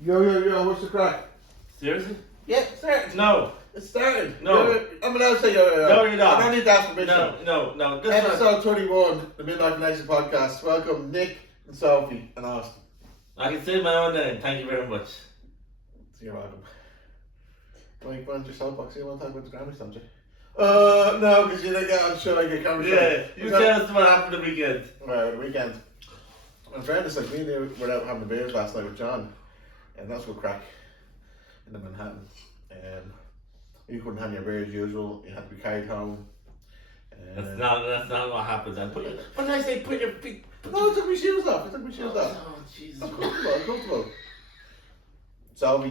Yo, what's the crack? Seriously? Yeah, it started. No. It started. No. I'm allowed to say yo. No, you're not. I don't need that permission. No. Episode 21, the Midlife Connection podcast. Welcome, Nick and Sophie and Austin. I can say my own name. Thank you very much. You're welcome. Why don't your soapbox? You want to talk about the Grammys, don't you? No, because you're like, I'm sure I get camera shot. Yeah, you tell us what happened the weekend. Well, the weekend. In fairness, like, me were out having beers last night with John, and that's what crack in the Manhattan. You couldn't have your beer as usual. You had to be carried home. That's not what happens. Then what did I say? Put your feet. No, I took my shoes off. Oh, Jesus. I'm comfortable. So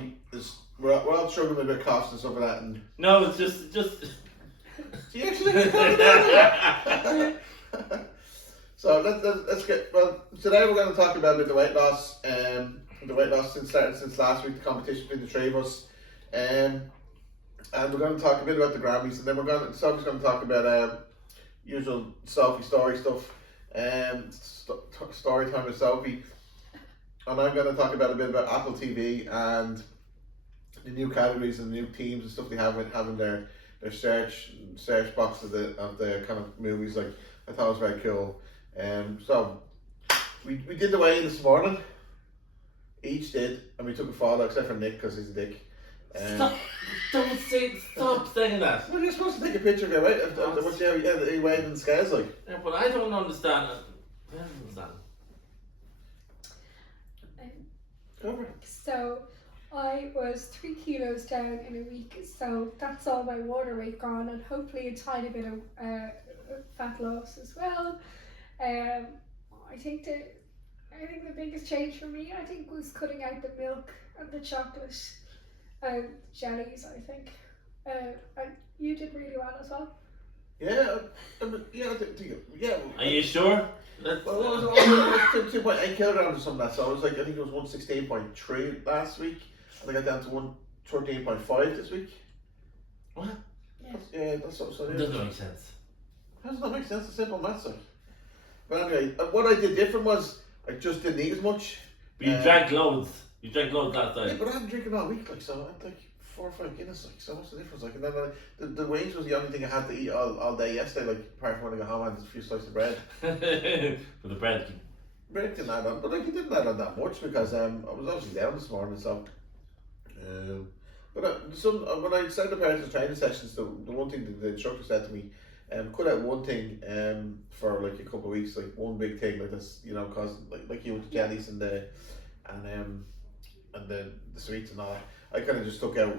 we're all struggling with a bit of coughs and stuff like that. And no, it's just. do you actually? So let's get today we're going to talk about a bit of the weight loss. The weight loss since last week, the competition between the three of us. And we're going to talk a bit about the Grammys, and then Sophie's going to talk about usual Sophie story stuff, story time with Sophie, and I'm going to talk about a bit about Apple TV and the new categories and the new teams and stuff they have having their search box of the kind of movies. Like, I thought it was very cool. So we did the weigh-in this morning. Each did, and we took a photo except for Nick because he's a dick. Stop saying that. Well, you're supposed to take a picture of your weight, what you weighed in the scales like. Yeah, but I don't understand it. I don't understand. So I was 3 kilos down in a week, so that's all my water weight gone, and hopefully a tiny bit of fat loss as well. I think the biggest change for me, was cutting out the milk and the chocolate and jellies. I think, and you did really well as well. Yeah, yeah. Are you sure? Well, it was 2.8 kilograms or something like that. So I think it was 116.3 last week, and I got down to 113.5 this week. What? Yeah, that's what it It doesn't make sense. How does that make sense? It's simple maths. Like. But anyway, what I did different was I just didn't eat as much. But you drank loads. You drank loads last night. Yeah, but I hadn't drinking all week, like, so I had like 4 or 5 Guinness, like, so what's the difference? Like, and then the wings was the only thing I had to eat all day yesterday, like, apart from when I got home, I had a few slices of bread. For the bread. Bread didn't add on, but like, it didn't add on that much because I was obviously down this morning, so. When I started the parents' training sessions, the one thing the instructor said to me, cut out one thing for like a couple of weeks, like one big thing like this, cause like you with the jellies and the sweets and all that. I kind of just took out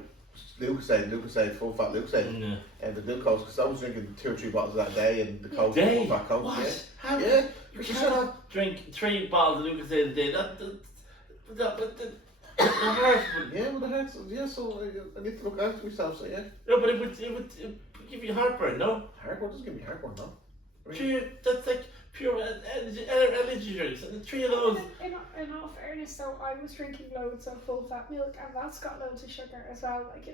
Lucozade, full fat Lucozade, and the glucose, because I was drinking 2 or 3 bottles that day, and the Coke, full fat Coke. What? Yeah. You cannot drink 3 bottles of Lucozade a day. That hurts. Yeah, well, it hurts. Yeah, so I need to look after myself. So yeah. No, but it would give you heartburn, no? Heartburn doesn't give me heartburn, no. That's like pure energy drinks, and the 3 of those. In all fairness, though, I was drinking loads of full fat milk, and that's got loads of sugar as well. Like,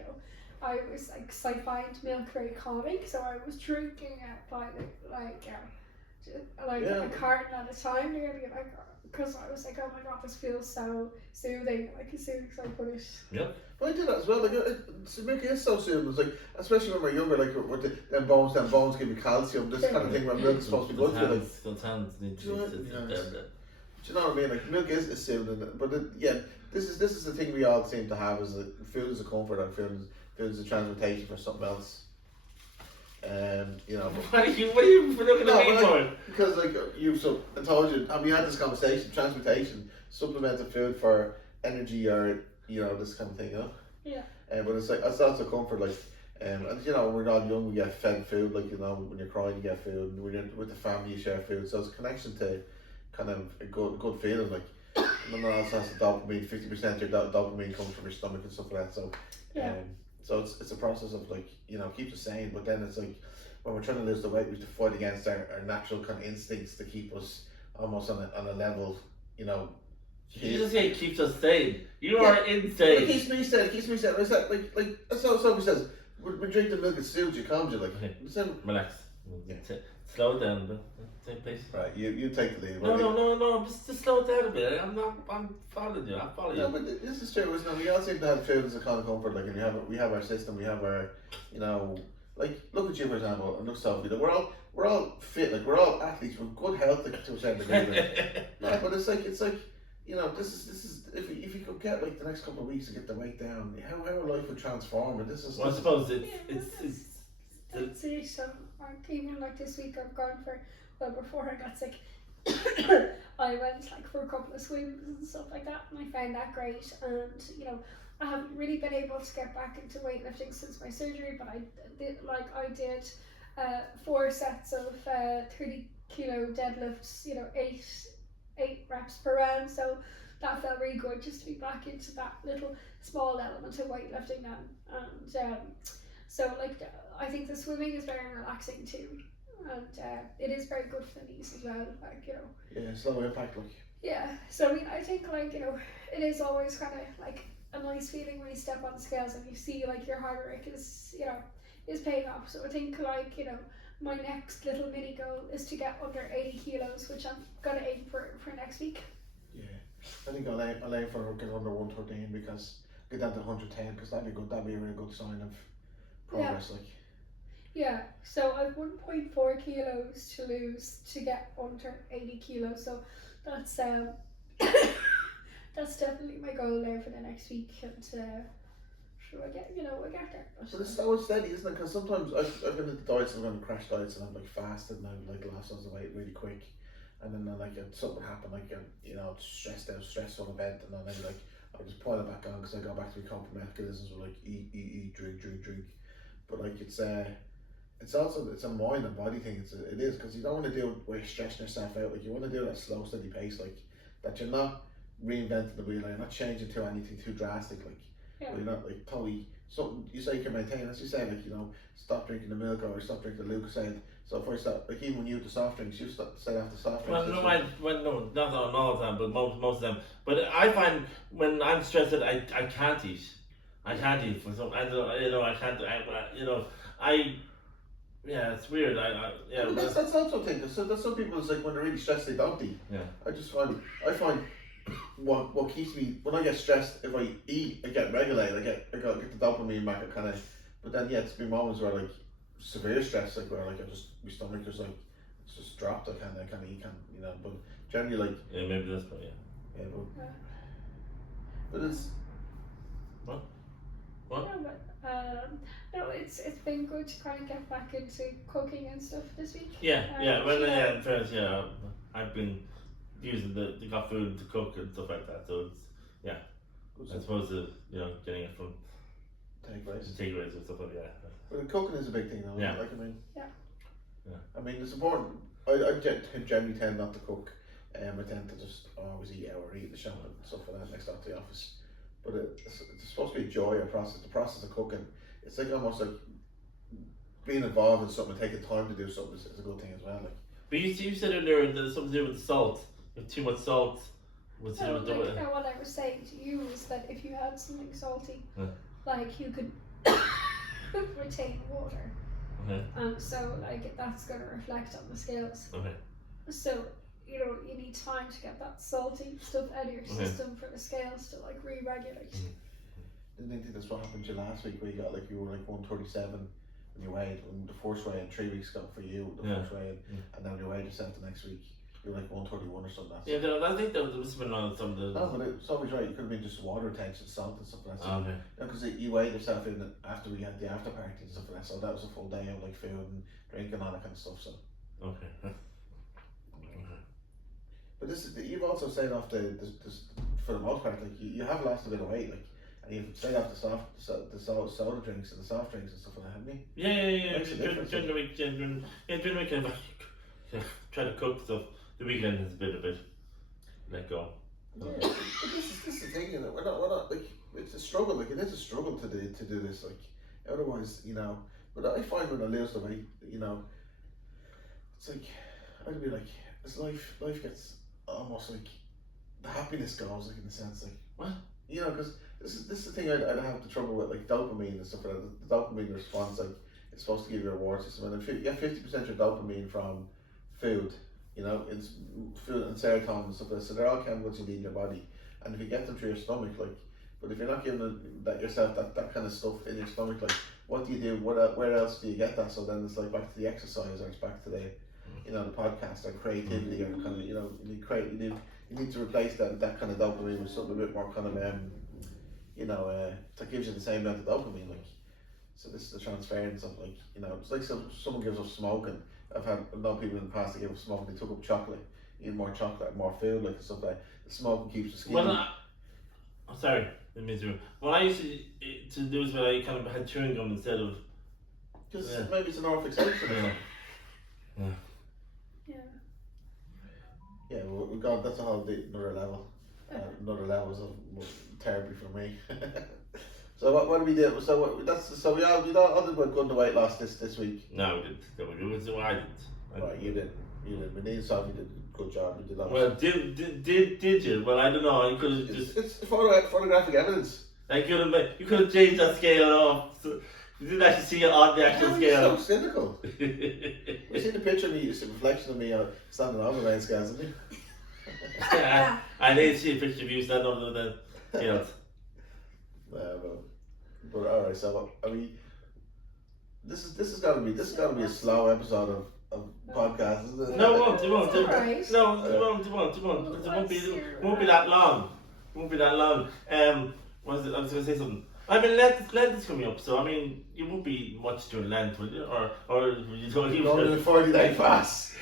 I was like, 'cause I find milk very calming, so I was drinking a carton at a time, because I was like, oh my god, this feels so soothing, like as soon as I put it. Yep. Well, I did that as well. Like, milk is so soothing. It's like, especially when we're younger, like with them bones give you calcium. This kind of thing where milk is supposed to be good for you. Like, those hands need to do you know what I mean? Like, milk is soothing, but this is the thing we all seem to have: is that food is a comfort, and food is a transmutation for something else. What are you looking at me for? Because like I told you, and we had this conversation. Transmutation, supplemental food for energy, or this kind of thing, Yeah. But it's like that's also comfort, like, and when we're all young, we get fed food, like, when you're crying, you get food, and when you're with the family, you share food. So it's a connection to kind of a good feeling, like. And then also has the dopamine. 50% of your dopamine comes from your stomach and stuff like that. So yeah. So it's a process of, like, keeps us sane, but then it's like when we're trying to lose the weight, we have to fight against our natural kind of instincts to keep us almost on a level, You just say it keeps us sane. You are insane. It keeps me sane. It's that like that's how Sophie says. We drink the milk, it soothes you, calms you, like. Relax. Yeah. Slow it down a bit. Take pace. Right, you take the lead. No. Just slow it down a bit. I'm following you. I'm following No, you. but this is true, isn't it? We all seem to have food as a kind of comfort. Like, and we have our system. We have our, you know, like look at you for example, and look Sophie. That we're all fit. Like we're all athletes with good health to a certain degree. No, but it's like you know, this is if you could get like the next couple of weeks to get the weight down, how our life would transform. And this is. Well, I suppose it's that's it. So like, even like this week I've gone for, well, before I got sick I went like for a couple of swims and stuff like that, and I found that great. And you know, I haven't really been able to get back into weightlifting since my surgery, but I did 4 sets of 30 kilo deadlifts, you know, 8 reps per round. So that felt really good, just to be back into that little small element of weightlifting then. And so like I think the swimming is very relaxing too, and it is very good for the knees as well. Like, you know. Yeah, slow impact. Like. Yeah. So I mean, I think like, you know, it is always kind of like a nice feeling when you step on the scales and you see like your hard work is, you know, is paying off. So I think like, you know, my next little mini goal is to get under 80 kilos, which I'm gonna aim for next week. Yeah, I think I'll aim for get under 113 because get down to 110 because that'd be good. That'd be a really good sign of progress. Yeah. Like. Yeah, so I've 1.4 kilos to lose to get under 80 kilos. So that's that's definitely my goal there for the next week. And sure, we'll get there. So it's so steady, isn't it? Because sometimes I've been into diets, I've gone to crash diets, and I've like fasted and I've like lost lots of weight really quick, and then like something happened, like you know, stressful event, and then I just put it back on because I go back to my coping mechanisms with like eat, drink. But like it's also a mind and body thing. It is because you don't want to do it where you're stressing yourself out. Like you want to do it at a slow, steady pace, like that you're not reinventing the wheel, like you're not changing to anything too drastic, like. Yeah. You're not like totally something you say you can maintain, as you say, like, you know, stop drinking the milk or stop drinking the Lucozade. So if I stop, like even when you have the soft drinks, you stay off the soft drinks. No, not all the time, but most of them. But I find when I'm stressed, I can't eat. I can't eat for some. I don't, you know, I can't. Yeah, it's weird. Yeah. But that's also a thing. So there's some people, it's like when they're really stressed, they don't eat. Yeah. I find what keeps me when I get stressed, if I eat, I get regulated. I get the dopamine back. I kind of, but then yeah, it's been moments where like severe stress, like where like my stomach just like it's just dropped. I can't eat, you know. But generally like yeah, maybe that's probably yeah. But it's what? No, but no, it's been good to kind of get back into cooking and stuff this week. Yeah. Well, yeah, first, yeah, I've been using the got food to cook and stuff like that. So it's as opposed to getting it from takeaways and stuff like that. But cooking is a big thing, though. Yeah. Like I mean. Yeah. I mean, it's important. I generally tend not to cook. I tend to just always eat out or eat in the shop and stuff like that next door to the office. But it's supposed to be a joy, a process. The process of cooking, it's like almost like being involved in something, taking time to do something is a good thing as well. Like. But you said earlier there's something to do with the salt. If too much salt, what's to do with it? What I was saying to you is that if you had something salty, like you could retain water, so like that's going to reflect on the scales. Okay. So you need time to get that salty stuff out of your system for the scales to like re-regulate. Didn't think that's what happened to you last week, where you were like 137 and you weighed the first weigh in 3 weeks ago for you, first weigh in, and then you weighed yourself the next week. You were like 131 or something. Yeah, I think there must have been on some of the. No, but it's always right. It could have been just water retention, salt and stuff like that. Okay. Because you weighed yourself in after we had the after party and stuff like that. So that was a full day of like food and drink and all that kind of stuff. So. Okay. But you've also stayed off this for the most part. Like you have lost a bit of weight, like, and you've stayed off the soda drinks and the soft drinks and stuff like that, haven't you? Yeah. During the week, I try to cook stuff. The weekend is a bit let go. Yeah, but this is the thing, you know. We're not like it's a struggle. Like it is a struggle to do this. Like otherwise, But I find when I lose the weight, it's like I'd be like, this life gets almost like the happiness goes, like in a sense, like what? Because this is the thing I have the trouble with, like dopamine and stuff like that. The dopamine response, like it's supposed to give you a reward system, and if you get 50% your dopamine from food, it's food and serotonin and stuff like that, so they're all chemicals you need in your body, and if you get them through your stomach, but if you're not giving that yourself that kind of stuff in your stomach, what do you do? Where else do you get that? So then it's back to the exercise, or it's back to the the podcast, or creativity, or kind of you need to replace that kind of dopamine with something a bit more kind of that gives you the same amount of dopamine. So this is the transference of it's like someone gives up smoking. I've had a lot of people in the past that gave up smoking. They took up chocolate, eating more chocolate, more food, stuff like the smoking keeps the skin. I'm sorry, didn't mean to. What I used to do is when I kind of had chewing gum instead of. Because maybe it's an overfixation. Yeah, well, God, that's a whole another level. Another levels of therapy for me. So what do we do? So we all did good the weight loss this week. No, we didn't. No, I didn't. Right, you did. Me and Sophie did a good job. We did that. Well, did you? Well, I don't know. You could have just. It's photographic evidence. You could have changed that scale off. So you didn't actually see it on the actual scale. You're so cynical. You see the picture of me, it's a reflection of me standing on the main scales, isn't it? I didn't see a picture of you standing over the. But alright, so this is gonna be a slow episode of podcast, isn't it? No, it won't. It won't. Right. No, it won't. It won't. It won't be that long. It won't be that long. What is it? I was going to say something. I mean, Lent is coming up, so I mean, you won't be much during Lent, will you? Or you don't even. You're doing a 40-day fast.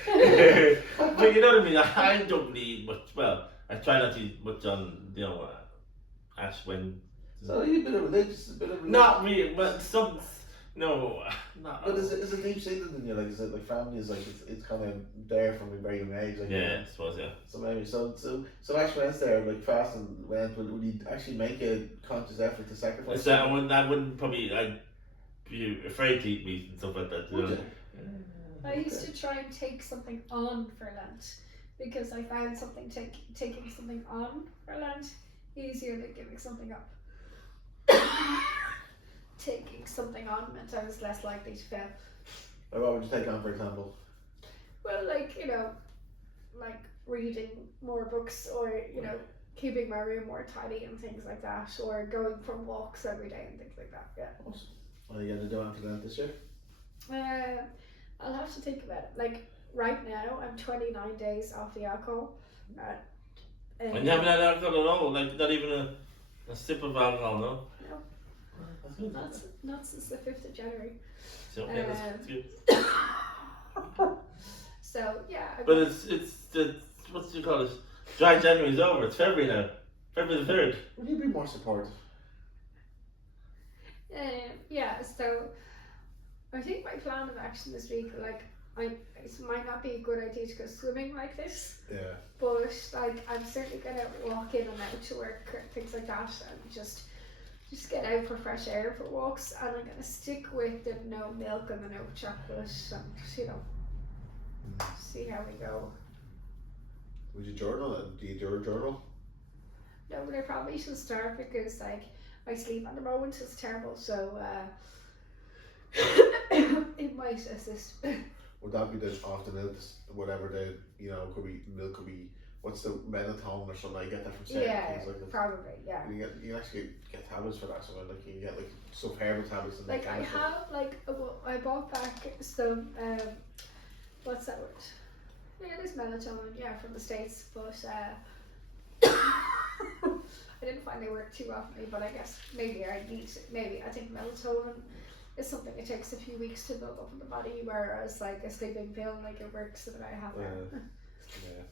But you know what I mean. I don't need much. Well, I try not to eat much on Ash when. So you're a bit of religious, Not really, but some. No, not. But is it deep seated in you? Is it family? Is it's kind of there from a very young age? Yeah, I suppose, yeah. So maybe so Ash Wednesday there fasting went. Would you actually make a conscious effort to sacrifice? I wouldn't probably. I'd be afraid to eat meat and stuff like that. Would you? I used to try and take something on for Lent because I found taking something on for Lent easier than giving something up. Taking something on meant I was less likely to fail. What would you take on, for example? Well, like reading more books, or keeping my room more tidy and things like that, or going for walks every day and things like that. Yeah. Awesome. What are you gonna do after that this year? I'll have to think about it. Right now, I'm 29 days off the alcohol. And you haven't had alcohol at all? Not even a sip of alcohol, no? No. That's good. Not since the 5th of January. So, yeah, that's good. So, yeah. But it's what do you call it? Dry January's over. It's February now. February the 3rd. Would you be more supportive? Yeah, so I think my plan of action this week, it might not be a good idea to go swimming like this. Yeah. But I'm certainly gonna walk in and out to work or things like that, and just get out for fresh air for walks. And I'm gonna stick with the no milk and the no chocolate, and see how we go. Would you journal? Do you journal? No, but I probably should start because my sleep at the moment is terrible. So it might assist. Would that be the afternoon, whatever could be milk, could be, what's the melatonin or something? I get that from certain things like that. Probably, yeah. You can actually get tablets for that, so you can get some herbal tablets and I have I bought back some what's that word? Yeah, it is melatonin, from the States, but I didn't find they worked too well for me, but I guess maybe I think melatonin is something it takes a few weeks to build up in the body, whereas a sleeping pill, it works the way I have it. Yeah.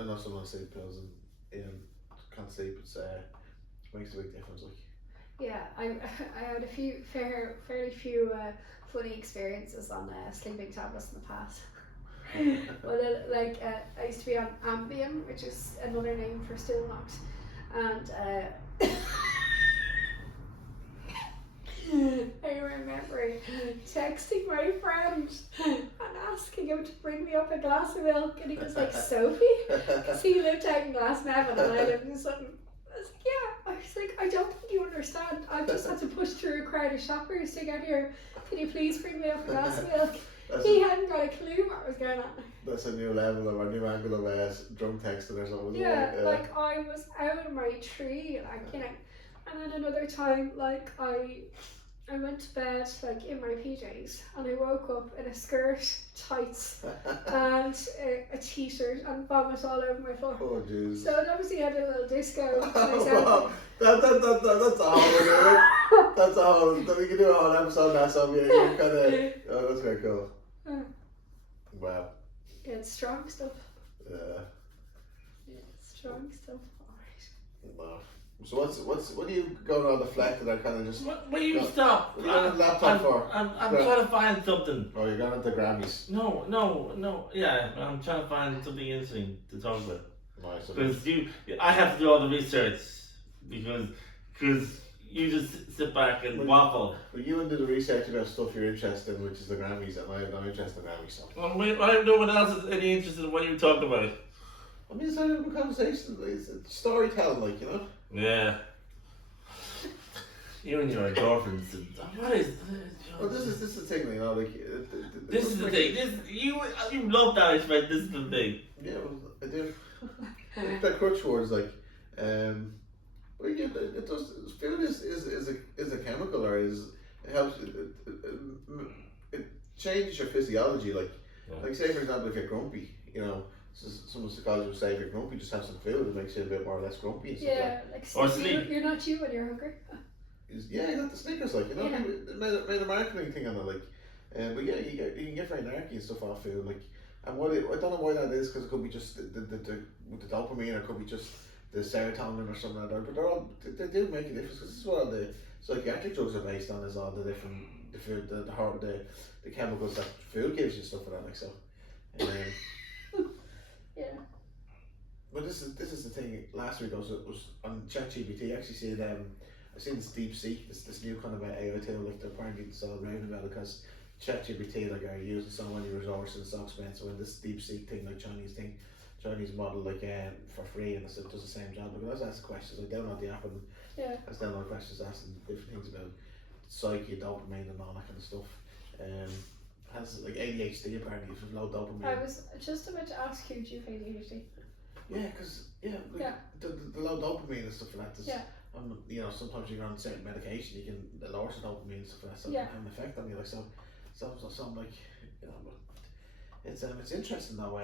I know someone sleep pills and can't sleep. It's makes a big difference. Yeah, I had fairly few funny experiences on sleeping tablets in the past. But I used to be on Ambien, which is another name for Stilnox, and I remember texting my friend and asking him to bring me up a glass of milk, and he was like, Sophie? Because he lived out in Glasnevin and I lived in Sutton. I was like, yeah. I was He's like, I don't think you understand. I've just had to push through a crowd of shoppers to get here. Can you please bring me up a glass of milk? He hadn't got a clue what was going on. That's a new level of a new angle of drunk texting or something. Yeah, like I was out of my tree, like, you know. And then another time, like I went to bed like in my PJs, and I woke up in a skirt, tights, and a t-shirt, and vomit all over my floor. Oh jeez. So it obviously had a little disco. Wow. That's a whole. That's a whole. We can do a whole episode on that. So you kind of. Oh, that's very cool. Wow. Yeah, it's strong stuff. Yeah. Yeah, it's strong stuff. Alright. Wow. So what are you going on the flat that I kind of just? What you stop? What are you on the laptop for? I'm trying to find something. Oh, you're going to the Grammys. No. Yeah, I'm trying to find something interesting to talk about. Nice. Because I have to do all the research because you just sit back and waffle. Well, you do the research about stuff you're interested in, which is the Grammys, and I have no interest in the Grammys. So. Well, I have no one else is any interested in what you talk about. I mean, it's not a conversation. It's storytelling, like, you know. Yeah. You and your endorphins. What is? Well, this is the thing, you know. Like, this is the thing. You love that, right? This is the thing. Yeah, well, I do. That crutch words, like, well, yeah, it does. Food is a chemical, or it helps. It changes your physiology. Like, like say for example, if you're grumpy, you know. Some psychologists would say if you're grumpy, just have some food. It makes you a bit more or less grumpy and stuff. Yeah, like or sleep. You're not you when you're hungry. Yeah, you got the Snickers, like, you know. Yeah. It made a marketing thing on it, like. But yeah, you can get very narky and stuff off food, like. And I don't know why that is, because it could be just the dopamine, or it could be just the serotonin or something like that. But they do make a difference, because this is what all the psychiatric drugs are based on, is all the different the chemicals that food gives you and stuff like that, like so. Yeah. But this is the thing. Last week was on ChatGPT. I actually seen I seen this deep seek, this new kind of AI tool. Like, they're apparently so raving about it, because ChatGPT like are using so many resources and so expensive, and this deep seek thing, like Chinese model, like for free, and it does the same job. But I was asking questions. I download the app, and I was downloading questions, asking different things about psyche, dopamine, and all that kind of stuff. Has like ADHD apparently, if there's low dopamine. I was just about to ask you, do you have ADHD? Yeah, because the low dopamine and stuff like that. You know, sometimes you're on certain medication, you can lower the dopamine and stuff like that, so it can have an effect on you. Like so I'm like, you know, but it's interesting though.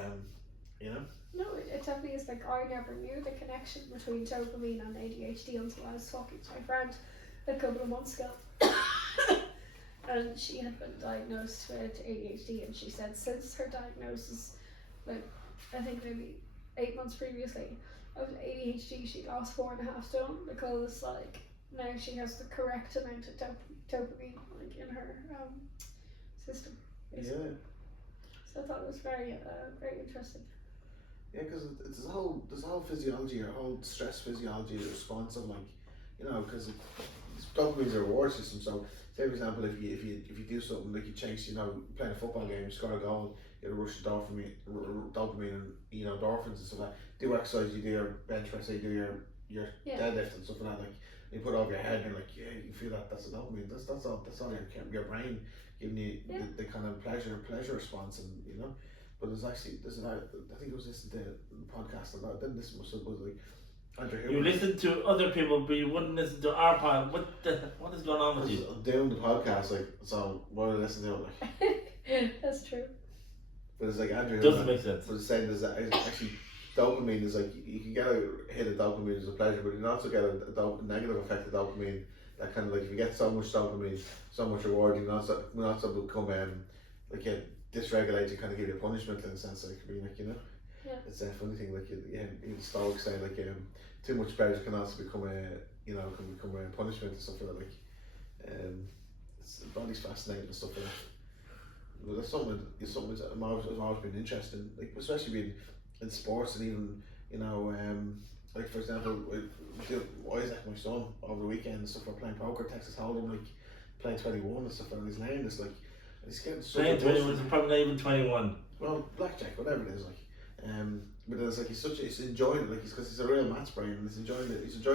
You know. No, it definitely is. Like, I never knew the connection between dopamine and ADHD until I was talking to my friend a couple of months ago. And she had been diagnosed with ADHD, and she said since her diagnosis, like I think maybe 8 months previously, of ADHD, she lost 4.5 stone, because like now she has the correct amount of dopamine like in her system. Basically. Yeah. So I thought it was very interesting. Yeah, because there's a whole physiology, or whole stress physiology response of, like, you know, because dopamine's a reward system. So say for example, if you do something like you chase, you know, playing a football game, you score a goal, you get a rush of dopamine and, you know, endorphins and stuff like that. Do exercise, you do your bench press, you do your deadlift and stuff like that. Like, you put it over your head, and you're like, yeah, you feel that's a dopamine. That's all your brain giving you the kind of pleasure response, and you know. But I think it was listening to the podcast about it. Then this was like Andrew Huber. You listen to other people, but you wouldn't listen to our pod. What is going on with you? I'm doing the podcast, like, so why would I listen to it, like? That's true. But it's like Andrew Huber. Doesn't make sense. But it's saying is that actually dopamine is like, you can get a hit of dopamine as a pleasure, but you can also get a negative effect of dopamine. That kind of, like, if you get so much dopamine, so much reward, you can also become like a dysregulate, you kind of give you a punishment in a sense, like, being like, you know. Yeah. It's a funny thing, like, in Stoics say, like, too much pleasure can also become a punishment and stuff like that. Like, the body's fascinating and stuff like that. But that's something that I've always been interested in, like, especially being in sports, and even, you know, like, for example, Isaac, my son, over the weekend and stuff, we're playing poker, Texas Hold'em, like, playing 21 and stuff, and he's learning this, like, he's getting so playing 21, he's probably not even 21. Well, blackjack, whatever it is, like. But it's like he's enjoying it, like, because he's a real match brain, and he's enjoying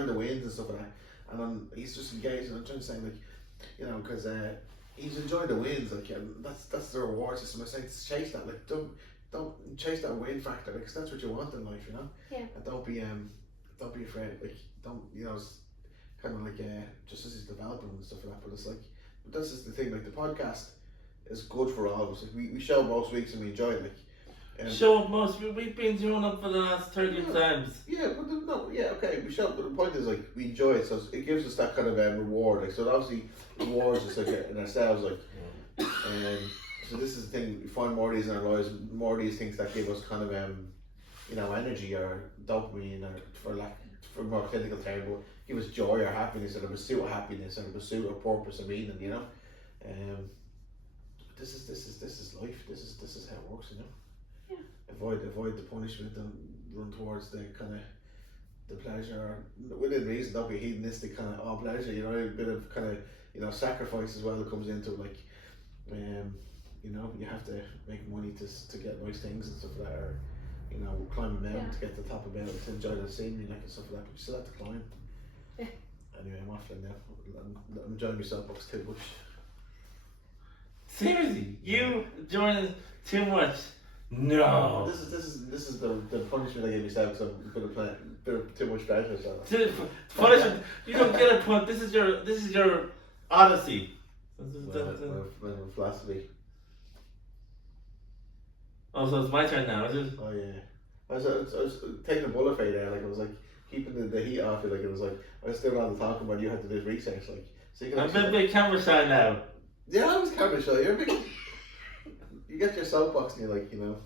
the wins and stuff like that. and he's just engaged. And I'm trying to say like, you know, because he's enjoying the wins. Like, and that's the reward system. I say chase that. Like, don't chase that win factor. Like, 'cause that's what you want in life, you know. Yeah. And don't be afraid. Like, don't, you know, it's kind of like just as he's developing and stuff like that. But it's like, but this is the thing. Like, the podcast is good for all of us. Like, we show most weeks and we enjoy it. Like. Show up most. We've been doing it for the last 30 times. Yeah, but no, yeah, okay. We show up, but the point is like we enjoy it, so it gives us that kind of reward. Like, so it obviously rewards us like in ourselves. Like, so this is the thing. We find more of these in our lives, more of these things that give us kind of you know, energy or dopamine, or for more clinical term, but give us joy or happiness, or the pursuit of happiness, or the pursuit of purpose and meaning. You know, this is life. This is how it works. You know. Avoid the punishment and run towards the kind of the pleasure, within reason. Don't be hedonistic kind of all pleasure. You know, a bit of kind of, you know, sacrifice as well that comes into it. Like, you know, you have to make money to get nice things and stuff like that, or, you know, climb a mountain to get to the top of a mountain to enjoy the scenery, like, and stuff like that. But you still have to climb. Yeah. Anyway, I'm waffling now. I'm enjoying my soapbox too much. Seriously, you enjoying too much. No. This is the punishment I gave myself because I'm going to play bit of too much pleasure. So. Punishment. You don't get a point. This is your odyssey. My philosophy. Oh, so it's my turn now, is it? Oh yeah. I was taking a bullet fade there. Like, I was like keeping the heat off it. Like, it was like I was still on the talking about you had to do research. Like, so you can. I'm a big camera shy now. Yeah, I was camera shy. You're a big. You get your soapbox and you're like, you know.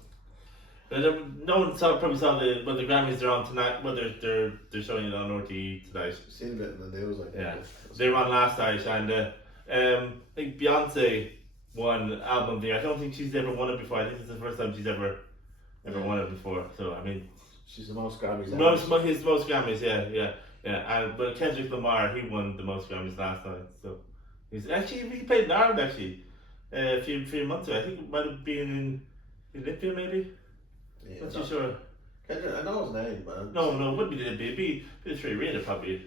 But no one probably saw the Grammys are on tonight. Well, they're showing it on RTE tonight. Seen a bit in the news, like. Yeah, they were on last night, and I think Beyonce won album of the year. I don't think she's ever won it before. I think it's the first time she's ever won it before. So I mean, she's the most Grammys. His most Grammys, yeah. But Kendrick Lamar, he won the most Grammys last night. So he played in Ireland actually a few months ago. I think it might have been in Olympia maybe. Yeah, not too sure. Kendrick, I know his name, man. No, it wouldn't be the Olympia. It'd be the Three Arena probably.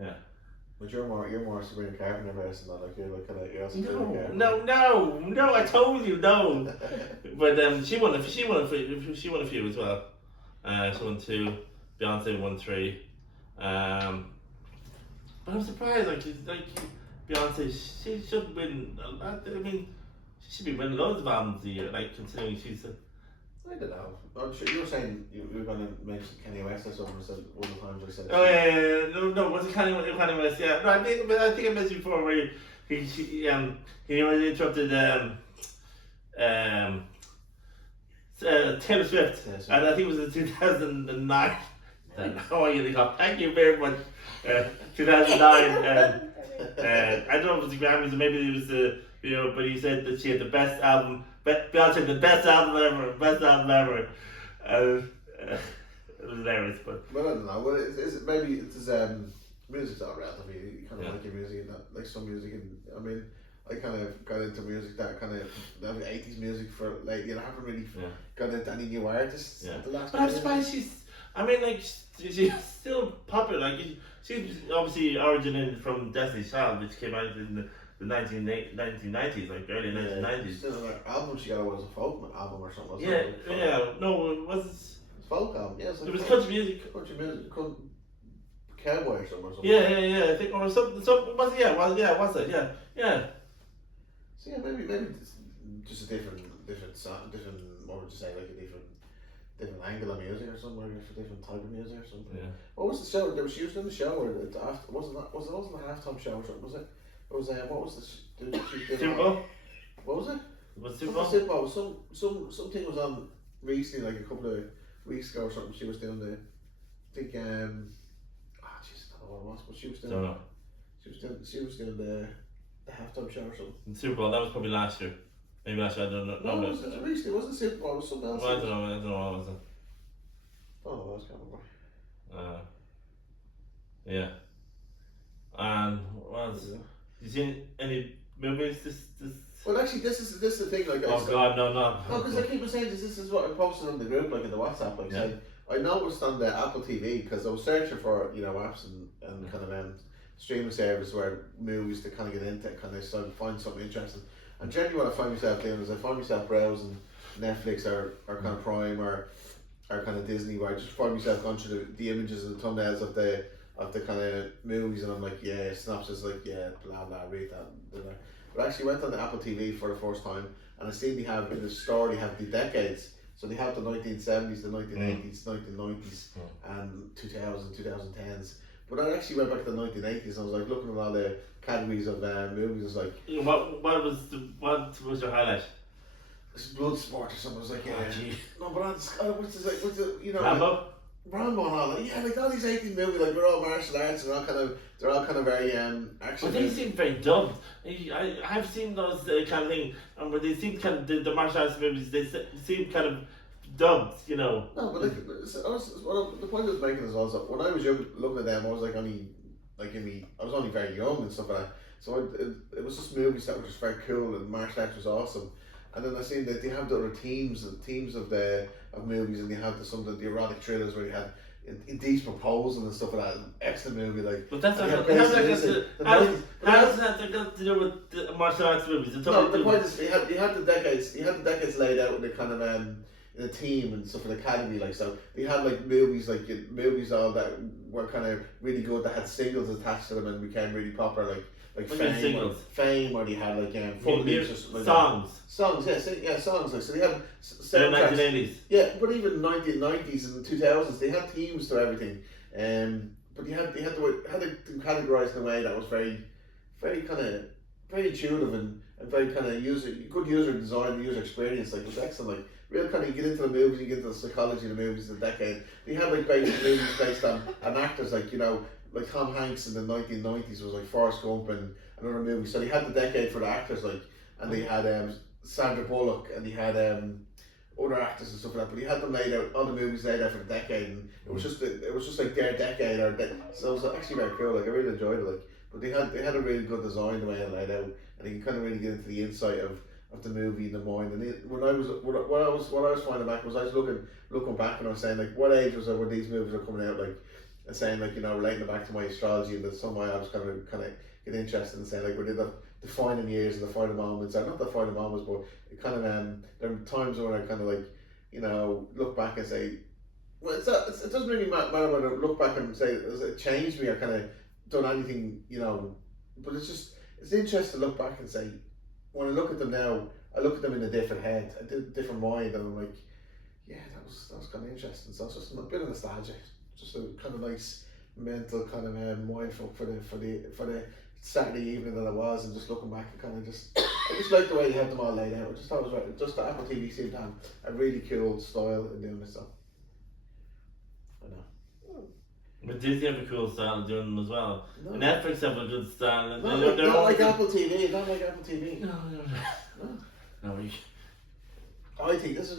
Yeah. But you're more Sabrina Carpenter person, not like you're like kind of you're also Carpenter. No, I told you no. But she won a few as well. She won 2, Beyonce won 3. But I'm surprised, like Beyonce, she should win. I mean, she should be winning loads of albums a year. Like, considering she's. I don't know. I'm sure you were saying you were going to mention Kanye West or something. Said one of the times I said. Oh yeah. No, was it Kanye West? Yeah. No, I think I mentioned before where he interrupted Taylor Swift, and I think it was in 2009. Oh, you got thank you very much. 2009. I don't know if it was the Grammys or maybe it was the but he said that she had the best album. Beyonce, the best album ever. It was hilarious, but. Well, I don't know. Well, is it maybe it's music's all relative. You kind of like your music and that, like some music, and I mean, I kind of got into music that kind of the 80s music for like I haven't really got into any new artists. Yeah. The last but I'm surprised she's. I mean, like she's still popular. Like she's obviously originated from Destiny's Child, which came out in the 1990s, like early 1990s. Still, her album she got was a folk album or something. No, it was. It's folk album. Yeah, it was country music. Country music, cowboy or something. Yeah. I think or something. Was it? Yeah. So yeah, maybe it's just a different song, different. What would you say? Like a different angle of music or something, or a different type of music or something. Yeah. What was the show? She was in the show, or it wasn't a halftime show or something, was it? It was what was the Super Bowl? What was it? Was Super Bowl? Something was on recently, like a couple of weeks ago or something. She was doing I don't know what it was, but she was doing. Don't know. She was doing the halftime show or something. The Super Bowl, that was probably last year. Maybe last year, I don't know. No, it was recently. It wasn't Super Bowl. It was something else. Well, I don't know what was it. Oh, that was kind of yeah. And what else? Yeah. Did you see any movies this? Well, actually, this is the thing. Like, God, no. No, because I keep on saying this is what I posted on the group, like in the WhatsApp. Like, I noticed on the Apple TV because I was searching for apps and kind of streaming service where movies to kind of get into, kind of start find something interesting. And generally, what I find myself doing is I find myself browsing Netflix or kind of Prime or kind of Disney, where I just find myself going through the images and the thumbnails of the kind of movies, and I'm like, yeah, synopsis, like, yeah, blah blah, read that. Blah, blah. But I actually went on the Apple TV for the first time, and I seen they have in the store they have the decades. So they have the 1970s, the 1980s, 1990s, and 2010s. But I actually went back to the 1980s, and I was like looking at all the categories of movies. I was like, what was your highlight? It's Bloodsport or something. I was like, yeah, gee. no, but what's the you know, Rambo? Like, Rambo and all that. Yeah, like all these 80s movies, like they're all martial arts, and they're all kind of very action. But they seem very dubbed. I've seen those kind of thing, and where they seem kind of the martial arts movies. They seem kind of dubbed, you know. No, but like, the point I was making is also when I was young, looking at them, I was like only I was only very young and stuff like that. So it was just movies that were just very cool, and martial arts was awesome. And then I seen that they have the other teams of movies, and they have some of the erotic thrillers where you had indecent proposal and stuff like that. Excellent movie, like. But that's not how does that got to do with the martial arts movies? No, the point is you had the decades laid out with the kind of in a team and stuff in the academy, like, so they had like movies all that were kind of really good, that had singles attached to them and became really popular, like Fame, or they had like songs, like, so they had soundtracks. 1980s. Yeah, but even 1990s and 2000s, they had themes to everything. But they had to categorize in a way that was very kind of very intuitive and very kind of good user design, user experience. Like, it was excellent. Like, real kind of, you get into the movies, you get into the psychology of the movies of the decade. They had like basic movies based on actors, like, you know, like Tom Hanks in the 1990s was like Forrest Gump and another movie. So they had the decade for the actors, like, and they had Sandra Bullock, and they had other actors and stuff like that. But he had them laid out, all the movies laid out for the decade, and it was just like their decade so it was actually very cool. Like, I really enjoyed it. Like, but they had a really good design the way it laid out, and you can kind of really get into the insight of the movie in the mind. And what I was finding back was I was looking back, and I was saying, like, what age was I when these movies were coming out, like, and saying, like, you know, relating it back to my astrology, and that some way I was kind of get interested in saying, like, were they the defining years and the defining moments, or not the defining moments, but it kind of there were times when I kind of, like, you know, look back and say, well, it doesn't really matter when I look back and say it changed me or kind of done anything, you know, but it's interesting to look back and say, when I look at them now, I look at them in a different head, a different mind, and I'm like, yeah, that was kind of interesting. So it's just a bit of nostalgia, just a kind of nice mental kind of mindful for the Saturday evening that I was, and just looking back and kind of I just like the way they had them all laid out. I just thought it was right. Just the Apple TV seemed to have a really cool style in doing this stuff. I know. But Disney have a cool style of doing them as well. No. Netflix have a good style. Not like Apple TV. Not like Apple TV. No. I think this was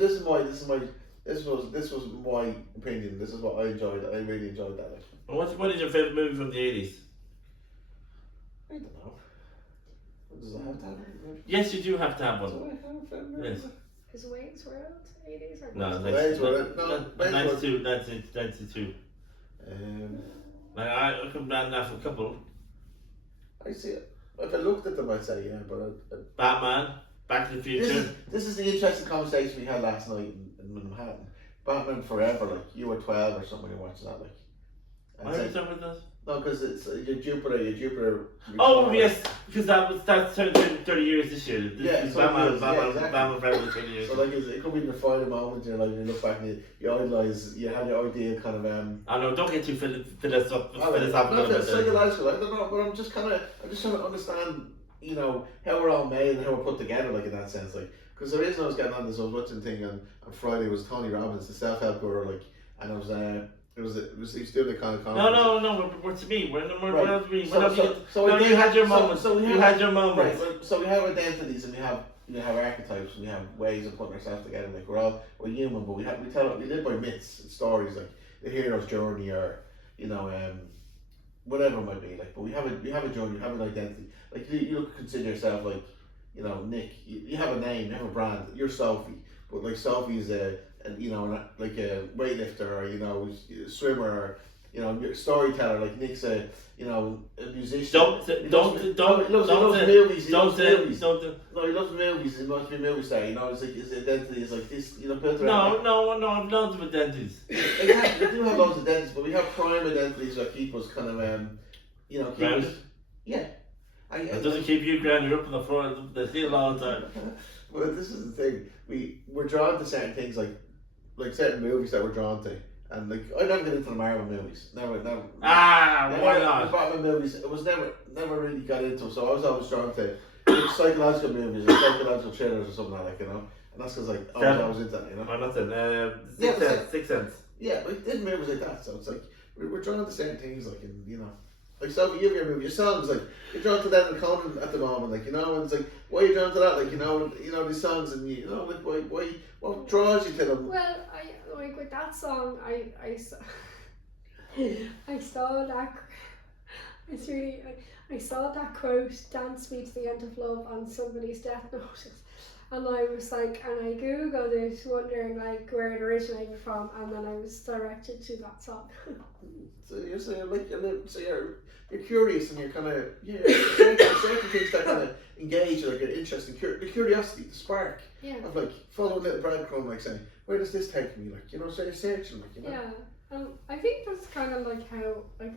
my opinion. This is what I enjoyed. I really enjoyed that. What is your favourite movie from the 80s? I don't know. Does it have to have it? Yes, you do have to have one. Do I have a favorite movie? Yes. Is Wayne's World 80s or No, Wayne's World. No, 1992. Like, I could plan that for a couple. I see it. If I looked at them, I'd say yeah, but Batman, Back to the Future. This is the interesting conversation we had last night in Manhattan. Batman Forever, like, you were 12 or something when you watched that, like. Why are you talking about that? No, because it's your Jupiter. Oh yes, because that's turned 30 years this year. Batman Forever 30 years. So like it could be the final moment, you know, like you look back and you idolise, you had your idea kind of I know, don't get too philosophical. Not psychological, I don't know, but I'm just trying to understand, you know, how we're all made and how we're put together, like, in that sense, like, because the reason I was getting on this, I was watching thing on Friday was Tony Robbins, the self-help guru, like, and he was doing the kind of conference. No, we're to me. We're right. not to me. You had your moments. You had your moments. Right. So we have identities, and we have archetypes, and we have ways of putting ourselves together. Like, we're human, but we live by myths and stories, like the hero's journey, or, you know, whatever it might be. Like, but we have a journey, we have an identity. Like, you consider yourself, like, you know, Nick. You have a name, you have a brand. You're Sophie, but like Sophie is like a weightlifter, or, you know, a swimmer, or, you know, you're a storyteller like Nick's a musician. Don't He loves movies. No, he loves movies. He must be a movie star. You know, it's like his identity is like this. You know, built around. No, I've loads of identities. Exactly, we do have loads of identities, but we have prime identities that keep us kind of keep Grounded. us, yeah. It doesn't keep you grounded up on the floor. The steel all the time. Well, this is the thing. We're drawn to certain things like certain movies that we're drawn to. And like I never get into the Marvel movies. Never. Why not? The Batman movies, it was never really got into. So I was always drawn to psychological movies or psychological thrillers or something like that, you know. And that's because like I was always into that, you know. Why not then? Sixth Sense. Yeah, but did movies like that. So it's like we're drawn to certain things, like in, you know. Like Sophie, you have your movie, your songs, like you're drawn to that in Conan at the moment, like, you know, and it's like why are you drawn to that, like, you know, these songs, and you know, like why what draws you to them? Well, I like with that song, I saw that. It's really I saw that quote, "Dance me to the end of love" on somebody's death notice, and I was like, and I googled it, wondering like where it originated from, and then I was directed to that song. So you're saying like you're curious and you're kind of certain things that kind of engage or get interesting, the curiosity, the spark of like following a little breadcrumb, like saying where does this take me, like, you know, so you're searching, like, you know. Yeah, I think that's kind of like how like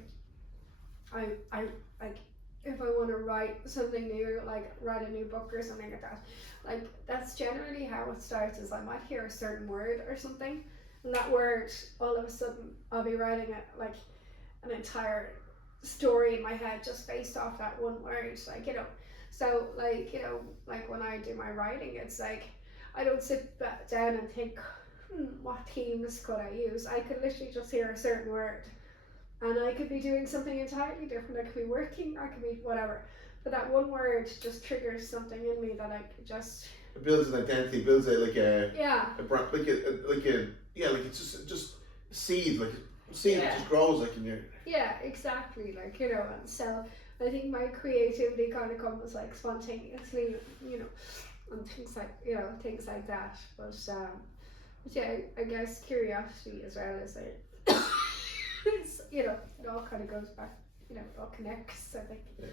I like if I want to write something new, like write a new book or something like that, like that's generally how it starts. Is I might hear a certain word or something, and that word, all of a sudden I'll be writing like an entire story in my head just based off that one word, like, you know. So like, you know, like when I do my writing, it's like I don't sit down and think, what themes could I use? I could literally just hear a certain word and I could be doing something entirely different. I could be working, I could be whatever, but that one word just triggers something in me that I could just, it builds an identity, builds a like a it's just seed, like seed that just grows, like, in your. Yeah, exactly, like, you know. And so I think my creativity kind of comes like spontaneously, you know, and things like that. But yeah, I guess curiosity as well as it's, you know, it all kind of goes back, you know, it all connects, I think. Yeah,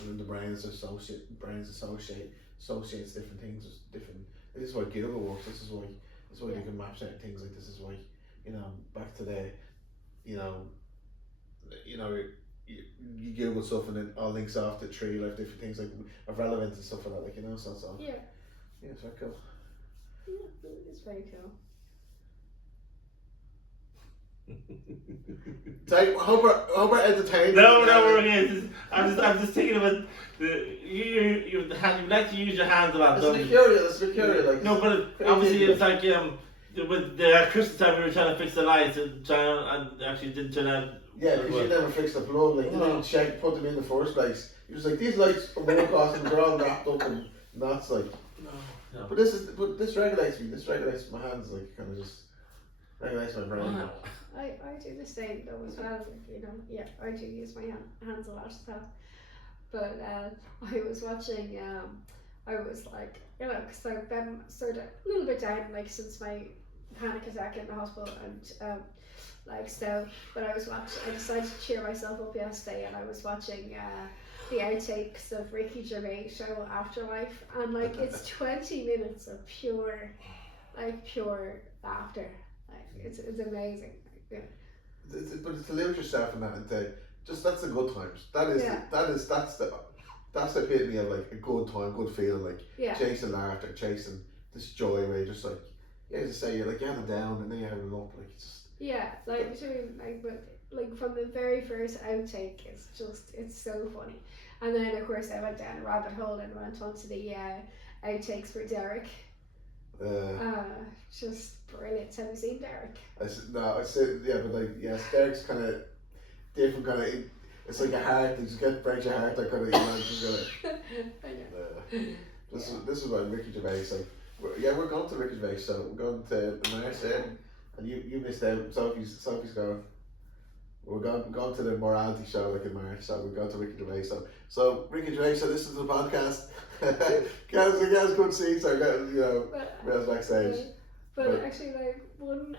and then the brains associates different things with different. This is why Google works. This is why you can map certain things. Like, this is why, you know, back to the, you Google stuff and then all links off to tree, like different things like of relevance and stuff like that, like, you know. So yeah, it's very cool. Yeah, it's very cool. So how about entertaining? No, we're okay. I'm just thinking about you like to use your hands a lot. It's mercurial, like. No, but obviously it's like with the Christmas time we were trying to fix the lights and actually didn't turn out. Yeah, because you never fixed the plug, like, you didn't check, put them in the first place. He was like, these lights are more costing, they're all wrapped up and knots, like. No. But this regulates me. This regulates my hands, like, kind of just regulates my brain. Wow. I do the same though as well, you know. Yeah, I do use my hands a lot as well. But I was watching, I was like, you know, because I've been sort of a little bit down, like, since my panic attack in the hospital, and like, so, but I decided to cheer myself up yesterday, and I was watching the outtakes of Ricky Gervais' show Afterlife, and like, it's 20 minutes of pure laughter. Like, it's amazing. Yeah. But it's to limit yourself in that and to just, that's the good times. That's the epitome of like a good time, good feeling, like chasing laughter, chasing this joy where you're just like, as I say, you're like having down and then you're having up, like, it's just, like between like from the very first outtake, it's so funny. And then of course I went down a rabbit hole and went onto the outtakes for Derek. Just brilliant. Have you seen Derek? I said, yeah, but like, yes, Derek's kind of different, kind of. It's like a heart. You just breaks your heart. That kind of, you know, just gonna. This is about Ricky Gervais. Like, we're going to Ricky Gervais. So we're going to Mars, and you missed out. Sophie's going. We're going to the morality show, like, in March. So we're going to Ricky Gervais. So Ricky Gervais. So this is the podcast. Get us good seats. Or get, you know, us backstage. But actually, like, one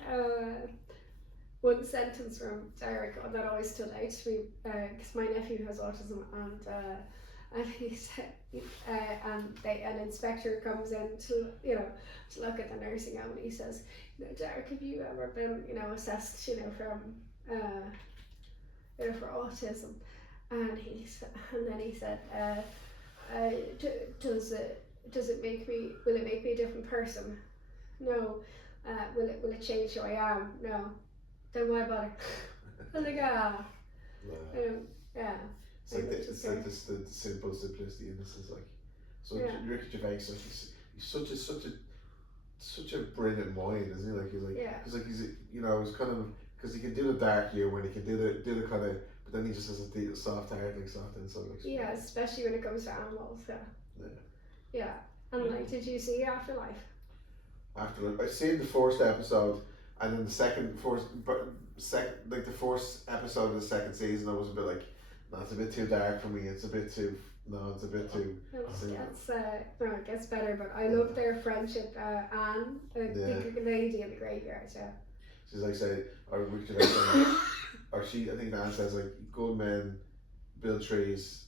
one sentence from Derek that always stood out to me, because my nephew has autism, and he said, an inspector comes in to look at the nursing home, and he says, Derek, have you ever been assessed for autism? And then he said, will it make me a different person? No. Will it change who I am? No. Then why bother? I was like, yeah. It's like this the simple simplicity innocence, like. So Ricky Gervais, he's such a brilliant mind, isn't he? Like he's he's kind of, because he can do the dark humor and he can do the kind of, but then he just has a soft heart, like soft inside. Like, yeah, especially when it comes to animals. Yeah. And like, did you see Afterlife? I seen the first episode, and then the first episode of the second season, I was a bit like, no, it's a bit too dark for me. It's a bit too. It gets better, but I love their friendship. Anne, the lady in the graveyard. Yeah. She's like I think Anne says, like, good men build trees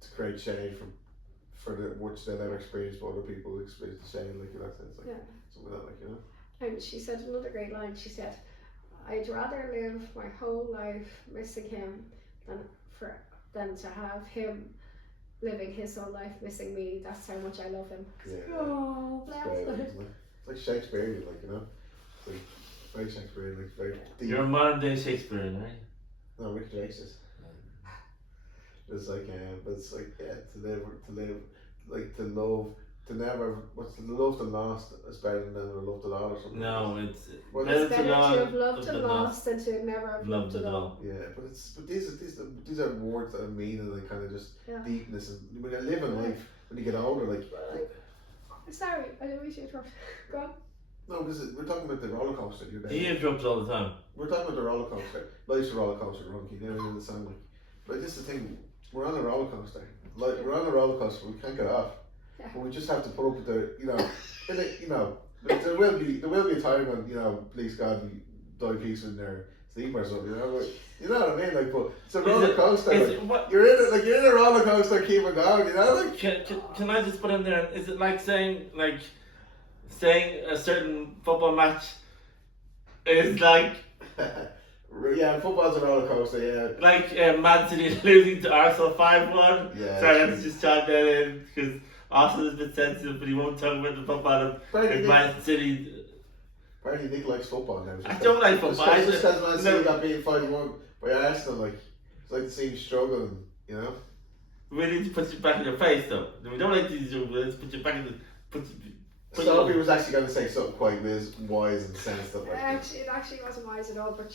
to create shade for the which they'll never experience, but other people experience the shade, like that sense, like something like that, And she said another great line. She said, "I'd rather live my whole life missing him than to have him living his whole life missing me. That's how much I love him." Yeah. Oh, bless her. It's like Shakespearean, like, It's like very Shakespearean, like very deep. You're a modern day Shakespearean, right? No, Rick Gervais. It's like, but it's like, to live, like, to love, to never, what's the love to lost is better than never love to lost or something. No, it's better to have loved and lost than to never have loved at all. Yeah, but these are words that have meaning and they kind of just deepness, and when you live in life, when you get older, like. Sorry, I didn't mean to interrupt. Go on. No, because we're talking about the roller coaster. He interrupts all the time. We're talking about the roller coaster. Life's a roller coaster, Ronky. You know, the sound like. But this is the thing. We're on a roller coaster. Like, we're on a roller coaster. We can't get off. Yeah. But we just have to put up with there will be a time when please God, we die peaceful in their sleep or something. You know what I mean? Like, but it's a roller coaster. You're in a roller coaster. Keep it going. Like. Can I just put in there? Is it like saying a certain football match is like. Yeah, football's a roller coaster, yeah. Like Man City losing to Arsenal 5-1. Yeah. Sorry, let's just chime that in because Austin is a bit sensitive, but he won't talk about the football of Man City. Apparently Nick likes football now. I don't like football. Just because Man City got beaten 5-1 by Arsenal, like, it's like to see him struggling, We need to put you back in your face, though. We don't like these jokes, let's put you back in the... Sophie was actually going to say something quite wise and sensitive. It actually wasn't wise at all, but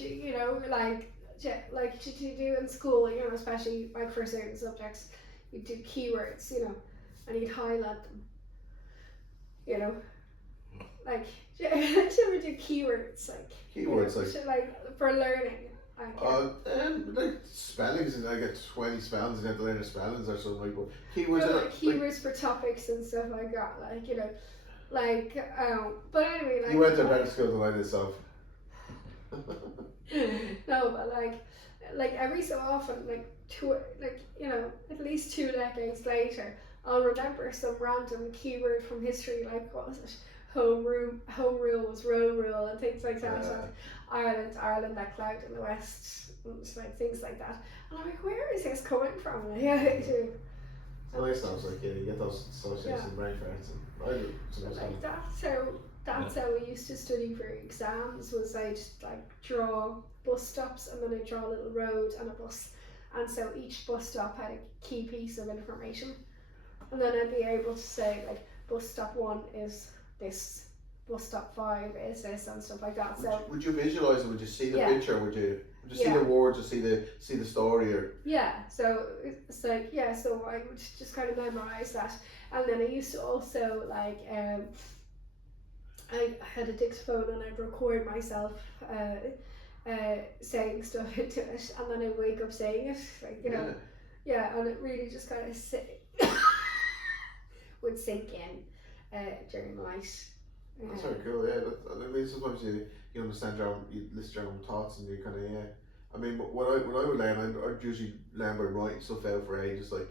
like to do in school, especially like for certain subjects, you do keywords, and you'd highlight them, like do you ever do keywords like for learning? Like spellings, and I get 20 spellings and you have to learn the spellings or something like that. Keywords for topics and stuff like that, but anyway, you went to a better school than I did, so. No, but like every so often, at least 2 decades later, I'll remember some random keyword from history, like what was it? Home rule was Rome rule, and things like that. And Ireland, that cloud in the west, and things like that. And I'm like, where is this coming from? It's nice though, so you get those associations and brain farts, and I do. That's how we used to study for exams. Was I'd draw bus stops, and then I'd draw a little road and a bus, and so each bus stop had a key piece of information, and then I'd be able to say bus stop 1 is this, bus stop 5 is this, and stuff like that. Would you visualize it? Would you see the picture? Would you see the words, or see the story, or? So it's so I would just kind of memorize that, and then I used to also I had a dictaphone and I'd record myself saying stuff into it, and then I'd wake up saying it, and it really just kind of would sink in during the night. That's very cool. Yeah, I mean sometimes you understand your own, you list your own thoughts and you kind of I mean, what I would learn, I'd usually learn by writing stuff out for ages, like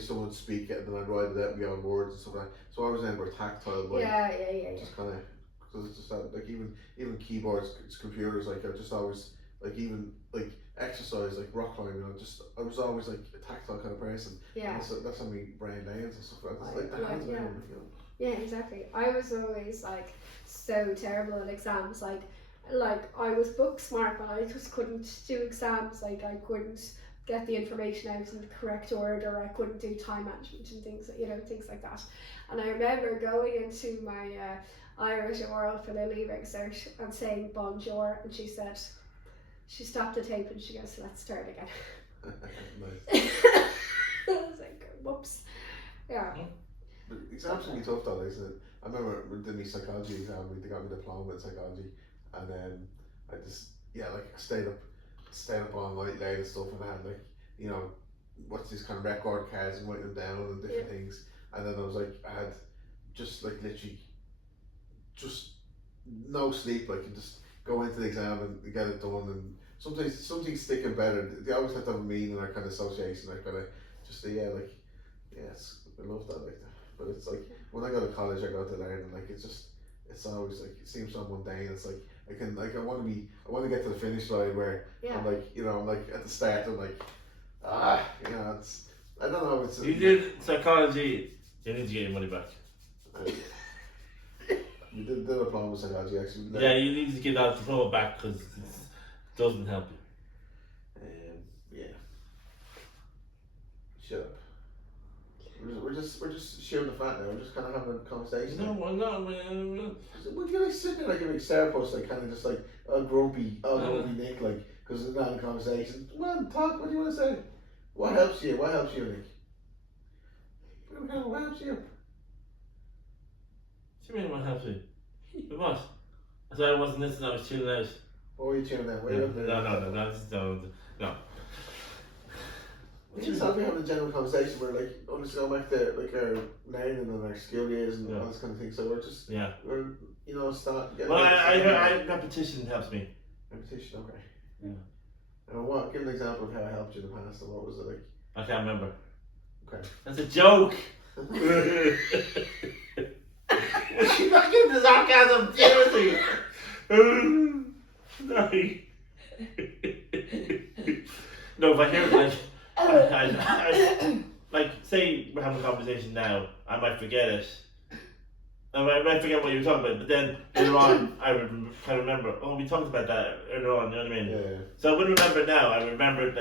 someone would speak it and then I'd write it out in my own words and stuff like that. So I was learning by tactile, like just kind of because it's just that like even keyboards, it's computers, like I just always like even like exercise, like rock climbing. I was always like a tactile kind of person. Yeah. That's how my brain lands and stuff like that. It's like the hands around, you know. Yeah, exactly. I was always like so terrible at exams. Like I was book smart, but I just couldn't do exams. Like I couldn't get the information out in the correct order. I couldn't do time management and things, things like that. And I remember going into my Irish oral for the leaving cert and saying bonjour, and she stopped the tape and she goes, "Let's start again." Nice. I was like, whoops. Yeah. But exams can be tough though, isn't it? I remember when did my psychology exam, they got me a diploma in psychology, and then I just like I stayed up all night late and stuff, and I had what's these kind of record cards and writing them down and different things, and then I was like I had just like literally just no sleep, like you just go into the exam and get it done, and sometimes something's sticking better. They always have to have a meaning or kind of association, like kind of just I love that like that. But it's like when I go to college, I go to learn, and like it's always like it seems so mundane. It's like I want to get to the finish line where I'm like I'm like at the start. I'm like it's I don't know. It's you did psychology. You need to get your money back. We did a diploma in psychology actually. Yeah, you need to get that diploma back because it doesn't help you. Shut up. We're just sharing the fat now. We're just kind of having a conversation. No, we're not. Would you like sit there like a big sourpuss, like kind of just like grumpy Nick, like because it's not a conversation. Well, talk. What do you want to say? What helps you? What helps you, Nick? What helps you? What do you mean what helps you? What? I thought I wasn't listening. I was tuning out. What were you tuning out? No. We just have a general conversation where like let's go back to like our learning and our skill years and all this kind of thing. So we're start getting. Well, I repetition helps me. Repetition, okay. Yeah. And give an example of how it helped you in the past and what was it like? I can't remember. Okay. That's a joke. Was she not getting the sarcasm? Seriously. Sorry. No, if I hear it I like say we're having a conversation now, I might forget it. I might forget what you were talking about, but then later on I would kind of remember. Oh, we talked about that earlier on. You know what I mean? Yeah. So I wouldn't remember it now. I remember it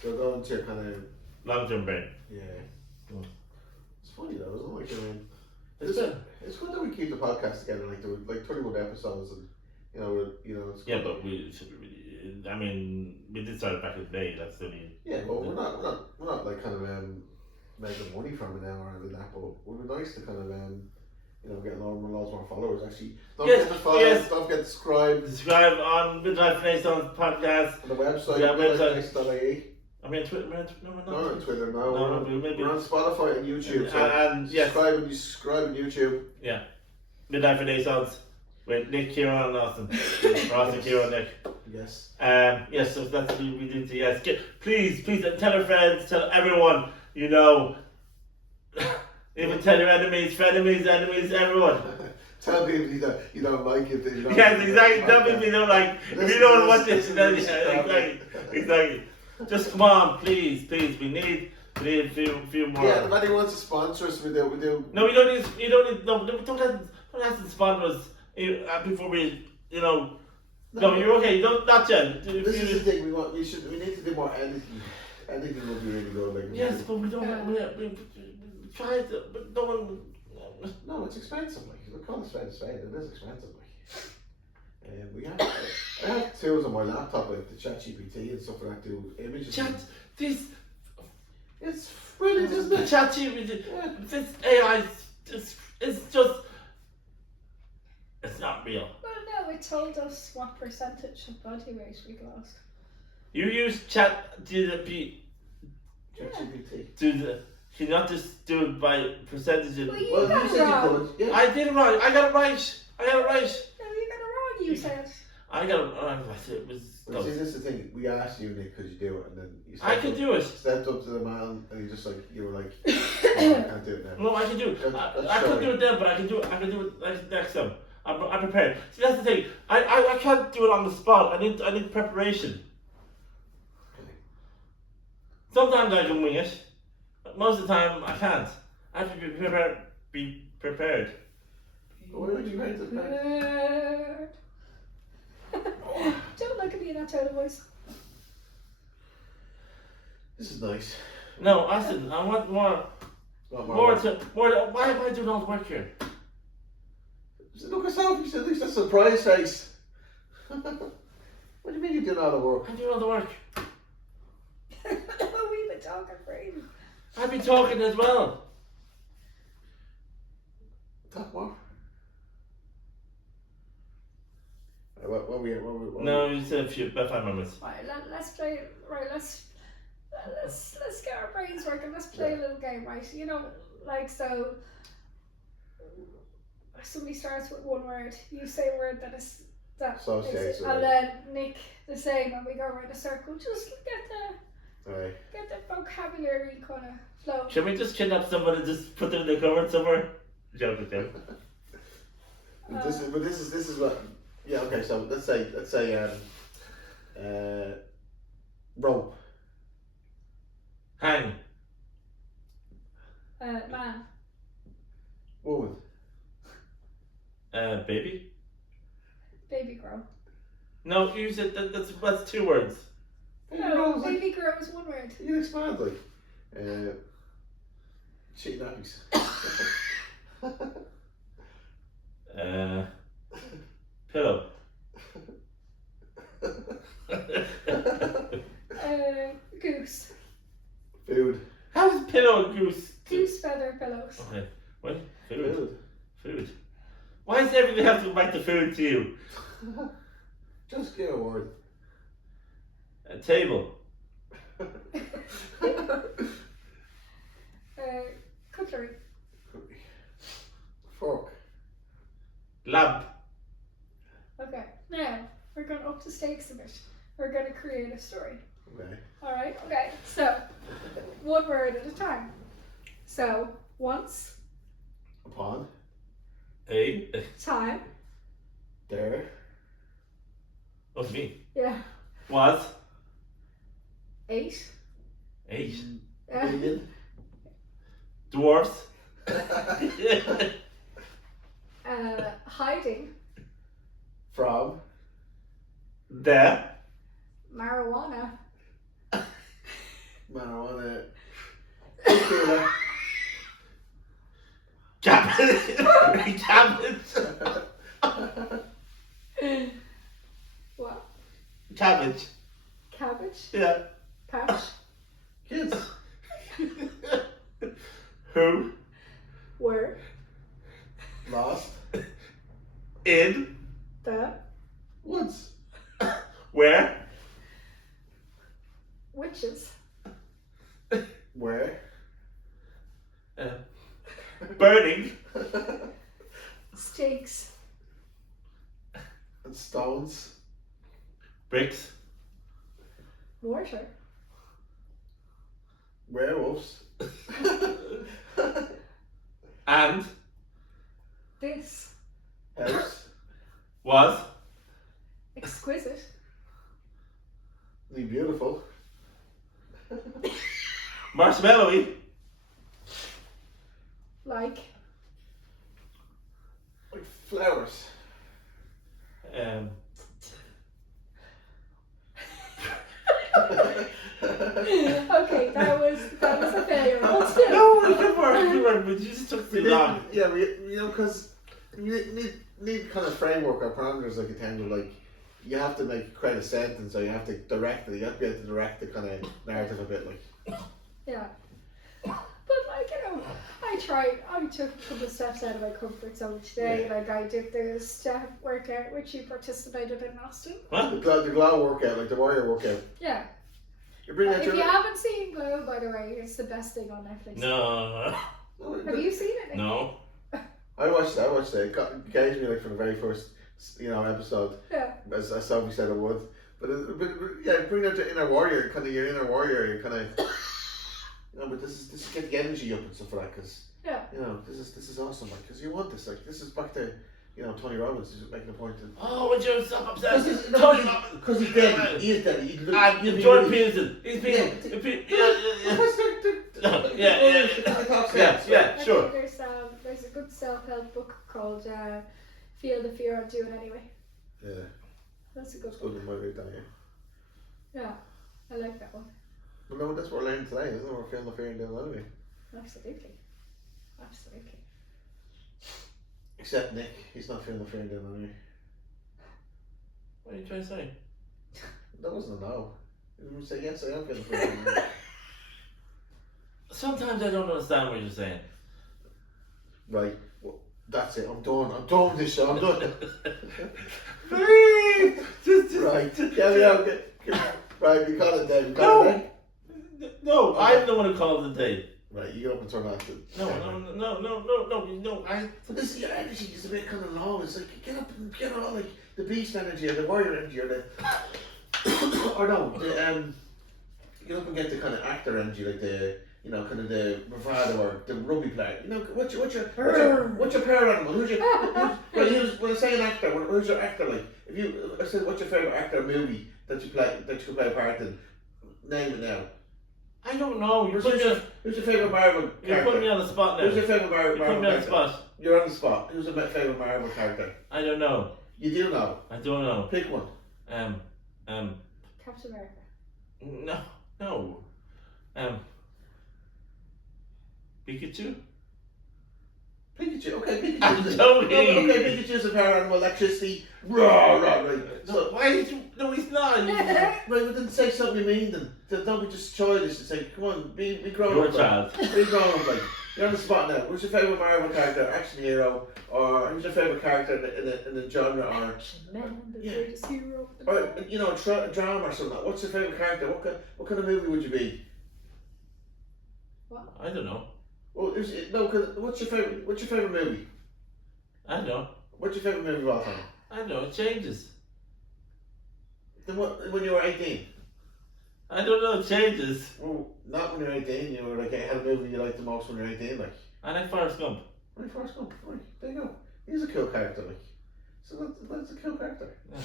So going to your kind of long-term brain. Yeah. Mm. It's funny though, isn't it? Like I mean, it's good that we keep the podcast together. Like there were like 31 episodes, and it's yeah, but we should be really. I mean, we did start back in the day. That's the mean. Yeah, but we're not like kind of making money from it now or anything like that. But it would be nice to kind of get loads more followers. Actually, don't forget to follow. Yes. Don't forget to subscribe. Subscribe on Midnight Renaissance podcast. On the website. Yeah, midnightrenaissance.ie. I mean, Twitter. No, we're not. No, on Twitter. No, maybe. We're on Spotify and YouTube. So and yes, subscribe on YouTube. Yeah, Midnight Renaissance with Nick, Kieran, and Austin. Austin, Kieran, Nick. Yes. Yes. So that's what we did. Yes. Please, tell your friends, tell everyone. You know. Even tell your enemies, frenemies, enemies, everyone. Tell people you don't like it. Yes, exactly. Tell people you don't like. If you don't want this, then exactly. Just come on, please. We need a few more. Yeah, if anyone wants to sponsor us, we do. No, we don't need. No, don't have to sponsor us before we. No, you're okay. Not yet. This is the thing we need to do more editing. Editing would be really good. Like yes, but we don't. We try to, but no one. No, it's expensive. Like we call it spade. It is expensive. Like, I have tools on my laptop like the ChatGPT and stuff like that. Do images. It's brilliant, isn't it? ChatGPT. Yeah. This AI it's just. It's not real. Well, no, it told us what percentage of body weight we lost. You use ChatGPT. ChatGPT. To Can you not just do it by percentages? Well, you Well, got you it said you wrong. could. Yeah. I did it right. I got it right. I got it right. No, you got it wrong, you said. I got it right. It was. Well, see, this is the thing. We asked you, Nick, could you do it, and then you I can do it. stepped up to the man, and you were like, oh, I can't do it now. No, I can do it. That's I couldn't sorry. do it then, but I can do it. I can do it next time. I'm prepared. See, that's the thing. I can't do it on the spot. I need preparation. Sometimes I can wing it, but most of the time I can't. I have to be prepared. Why would you make the plan? Don't look at me in that tone of voice. This is nice. No, Austin, I want more. Not More. Why am I doing all the work here? Look at Sophie, at least that's a surprise face. What do you mean you're doing all the work? I'm doing all the work. We've been talking for ages. I've been talking as well. Talk more. What we No, you said about 5 minutes. Right, let's play. Right, let's get our brains working. Let's play a little game, right? You know, like so. Somebody starts with one word. You say a word that is Associates with and it. then Nick the same, and we go around a circle. Just Right. get the vocabulary kind of flow. Should we just kidnap somebody and just put them in the cupboard somewhere? Joke with them. This is what. Yeah. Okay. So let's say rope. Hang. Man. Woman. Baby? Baby grow. No, you said that's 2 words. No, baby grow is one word. You expand like. Cheating eggs. Pillow. Goose. Food. How is pillow and goose? Goose feather pillows. Okay. What? Food. Why does everything have to go back to food to you? Just give a word. A table. Cutlery. Fork. Lamp. Okay, now we're going to up the stakes a bit. We're going to create a story. Okay. Alright, okay, so one word at a time. So, once, Upon. A. time, There. Oh, me. yeah, Was. 8, 8. Million. Dwarfs. hiding, From. The. marijuana, Marijuana. Tequila. Cabbage. Cabbage. what? Cabbage. Cabbage, Yeah. patch, Kids. Who? were, Lost. In. the, Woods. Where? witches, Where. Burning. stakes, And stones. Bricks. mortar, Werewolves. And. this, House. Was. exquisite, Be beautiful. Marshmallowy. like, Like flowers. okay, that was a failure. But still. No, good work, but you just took too long. Yeah, because you need kind of framework or parameters like a kind of like you have to make quite a sentence, or you have to direct it. You have to be able to direct the kind of narrative a bit, like. Yeah. But like, I took a couple of steps out of my comfort zone today. Yeah. Like I did the step workout which you participated in Austin. The glow workout, like the warrior workout. Yeah. You bring that If you to haven't seen Glow, by the way, it's the best thing on Netflix. No. Have you seen it, Nick? No. I watched it. It engaged me like from the very first, episode. Yeah. As Sophie said it would. But bring out the inner warrior, kind of your inner warrior. You kind of, but this is get the energy up and stuff like that. Because this is awesome. Like, because you want this. Like, this is back to Tony Robbins is making a point. Oh, would you stop obsessed? Tony Robbins. Because he's dead. He is dead. Jordan Peterson. He's being. Yeah. Sure. I think there's a good self-help book called "Feel the Fear and Do It Anyway." Yeah. That's a good Good one. one, might read that, Yeah, I like that one. Well, no, that's what we're learning today, isn't it? We're feeling the fear and doing it anyway. Absolutely. Except Nick, he's not feeling the fear and doing it anyway. What are you trying to say? That wasn't a no. You didn't say yes, I am feeling the fear and doing it. Sometimes I don't understand what you're saying. Right, well, that's it. I'm done with this show. I'm done. Right. Okay. Right, we call it Dave. No, I'm the one who called the day. Right, you get up and turn off the No. But this your energy is a bit kind of low. It's like get up and get all like the beast energy or the warrior energy or the or no, the get up and get the kind of actor energy, like the kind of the bravado or the rugby player. What's your power animal? When I say an actor, who's your actor like? If I said what's your favourite actor or movie that you could play a part in, name it now. I don't know. Who's your favourite Marvel character? You're putting me on the spot now. Who's your favourite Marvel character? You're putting me on the spot. You're on the spot. Who's your favourite Marvel character? I don't know. You do know. I don't know. Pick one. Captain America. No. Pikachu? Pikachu. Okay, Pikachu. I'm joking. Okay, Pikachu's a power animal. Electricity. Right. So why did you? No, he's not. Right, but then say something you mean then. Don't be just childish and say, come on, be grown You're up. a child. Be grown up, like. You're on the spot now. Who's your favourite Marvel character, action hero, or who's your favourite character in the genre, or Action Man, the greatest hero. or drama or something? What's your favourite character? What kind of movie would you be? What? I don't know. Well, what's your favourite movie? I don't know. What's your favourite movie of all time? I don't know. It changes. Then what? When you were 18? I don't know. It changes. Well, not when you're 18. You were like, I had a movie you liked the most when you're 18, like. I like Forrest Gump. Right, Forrest Gump. Right, there you go. He's a cool character, like. So that's a cool character. Yeah.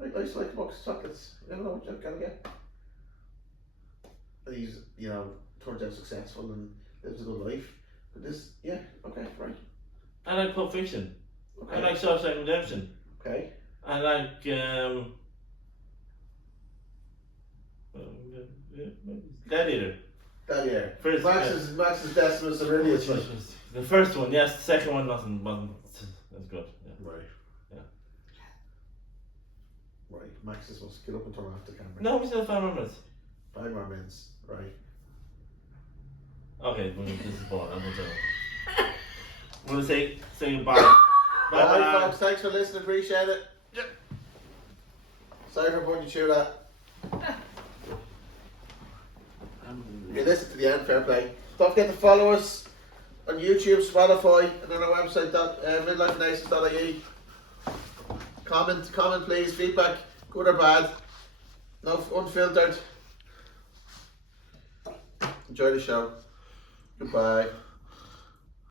Right, I used to like the box of chocolates. You never know what you're gonna get. And he's, turns out successful and lives a good life. But this, okay, right. I like Pulp Fiction. Okay. I like Shawshank Redemption. Okay. I like Gladiator. First, Max's Decimus Aurelius. Like. The first one, yes. The second one wasn't as good. Yeah. Right. Yeah. Right. Max's must get up and turn off the camera. No, we still have 5 more minutes. 5 more minutes. Right. Okay, this is boring. I'm going to say goodbye. Bye, folks. Thanks for listening. Appreciate it. Yep. Sorry for putting you through that. You listen to the end, fair play. Don't forget to follow us on YouTube, Spotify, and on our website, midlifenations.ie. Comment please, feedback, good or bad. No, unfiltered. Enjoy the show. Goodbye.